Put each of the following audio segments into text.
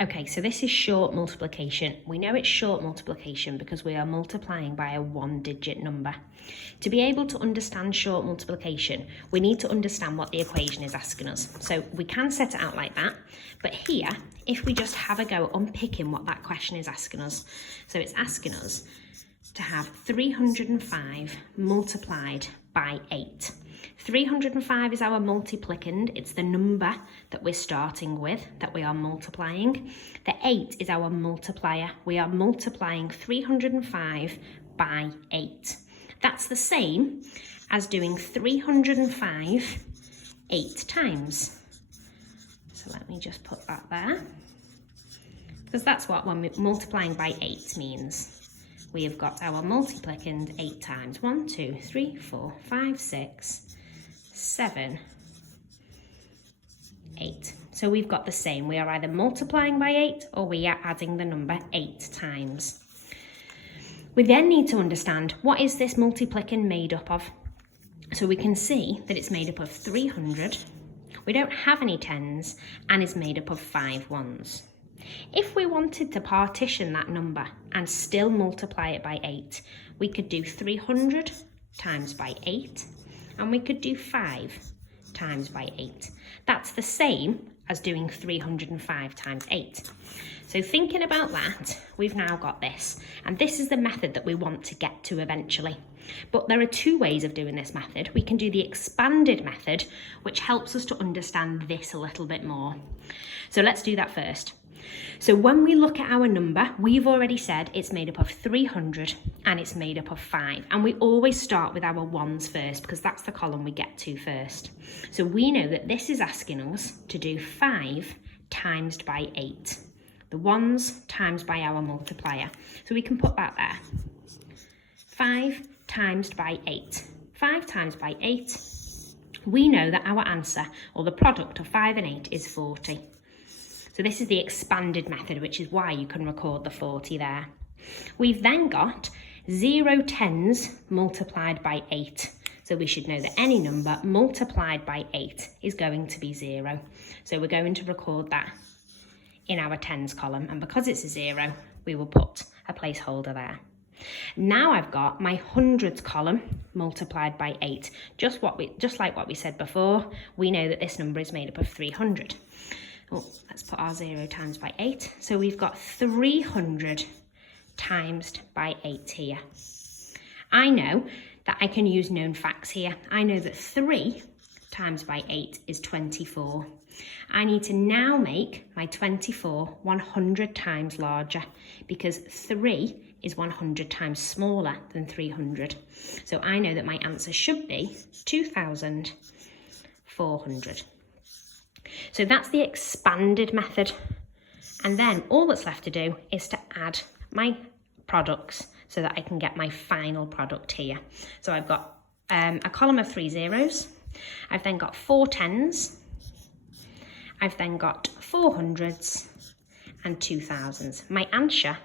Okay, so this is short multiplication. We know it's short multiplication because we are multiplying by a one-digit number. To be able to understand short multiplication, we need to understand what the equation is asking us. So we can set it out like that, but here, if we just have a go unpicking what that question is asking us. So it's asking us to have 305 multiplied by 8. 305 is our multiplicand. It's the number that we're starting with, that we are multiplying. The 8 is our multiplier. We are multiplying 305 by 8. That's the same as doing 305 8 times. So let me just put that there, because that's what when we're multiplying by 8 means. We have got our multiplicand 8 times. 1, 2, 3, 4, 5, 6, 7, 8. So we've got the same. We are either multiplying by 8 or we are adding the number 8 times. We then need to understand, what is this multiplicand made up of? So we can see that it's made up of 300. We don't have any tens and is made up of 5 ones. If we wanted to partition that number and still multiply it by 8, we could do 300 times by 8, and we could do 5 times by 8. That's the same as doing 305 times 8. So thinking about that, we've now got this, and this is the method that we want to get to eventually. But there are two ways of doing this method. We can do the expanded method, which helps us to understand this a little bit more. So let's do that first. So when we look at our number, we've already said it's made up of 300 and it's made up of 5. And we always start with our ones first because that's the column we get to first. So we know that this is asking us to do 5 times by 8. The ones times by our multiplier. So we can put that there. 5 times by 8. 5 times by 8. We know that our answer, or the product of 5 and 8, is 40. So this is the expanded method, which is why you can record the 40 there. We've then got 0 tens multiplied by 8. So we should know that any number multiplied by 8 is going to be 0. So we're going to record that in our tens column. And because it's a 0, we will put a placeholder there. Now I've got my hundreds column multiplied by 8. Just like what we said before, we know that this number is made up of 300. Oh, let's put our 0 times by 8. So we've got 300 times by 8 here. I know that I can use known facts here. I know that 3 times by 8 is 24. I need to now make my 24 100 times larger because 3 is 100 times smaller than 300. So I know that my answer should be 2,400. So that's the expanded method. And then all that's left to do is to add my products so that I can get my final product here. So I've got a column of 3 zeros. I've then got 4 tens. I've then got 4 hundreds and 2 thousands. My answer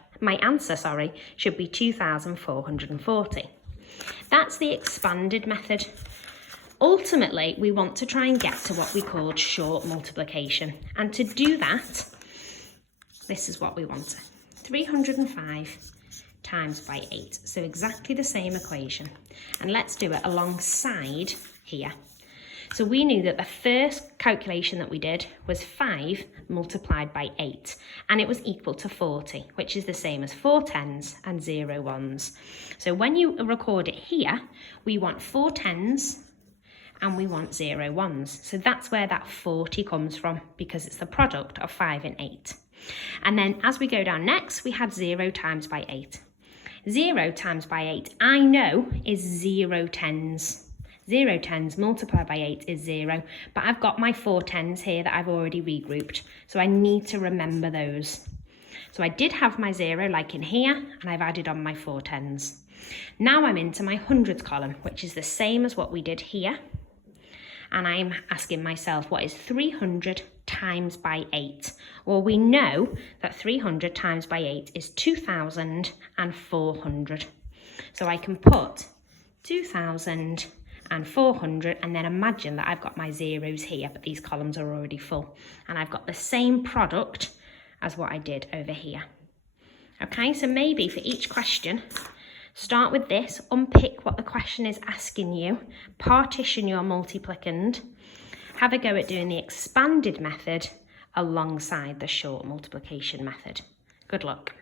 should be 2,440. That's the expanded method. Ultimately, we want to try and get to what we call short multiplication. And to do that, this is what we want. 305 times by 8. So exactly the same equation. And let's do it alongside here. So we knew that the first calculation that we did was 5 multiplied by 8. And it was equal to 40, which is the same as 4 tens and 0 ones. So when you record it here, we want 4 tens and we want 0 ones. So that's where that 40 comes from, because it's the product of 5 and 8. And then as we go down next, we had 0 times by 8. 0 times by 8, I know, is 0 tens. 0 tens multiplied by 8 is 0. But I've got my 4 tens here that I've already regrouped. So I need to remember those. So I did have my 0 like in here, and I've added on my 4 tens. Now I'm into my hundreds column, which is the same as what we did here. And I'm asking myself, what is 300 times by 8? Well, we know that 300 times by 8 is 2,400. So I can put 2,400 and then imagine that I've got my zeros here, but these columns are already full. And I've got the same product as what I did over here. Okay, so maybe for each question, start with this, unpick what the question is asking you, partition your multiplicand, have a go at doing the expanded method alongside the short multiplication method. Good luck.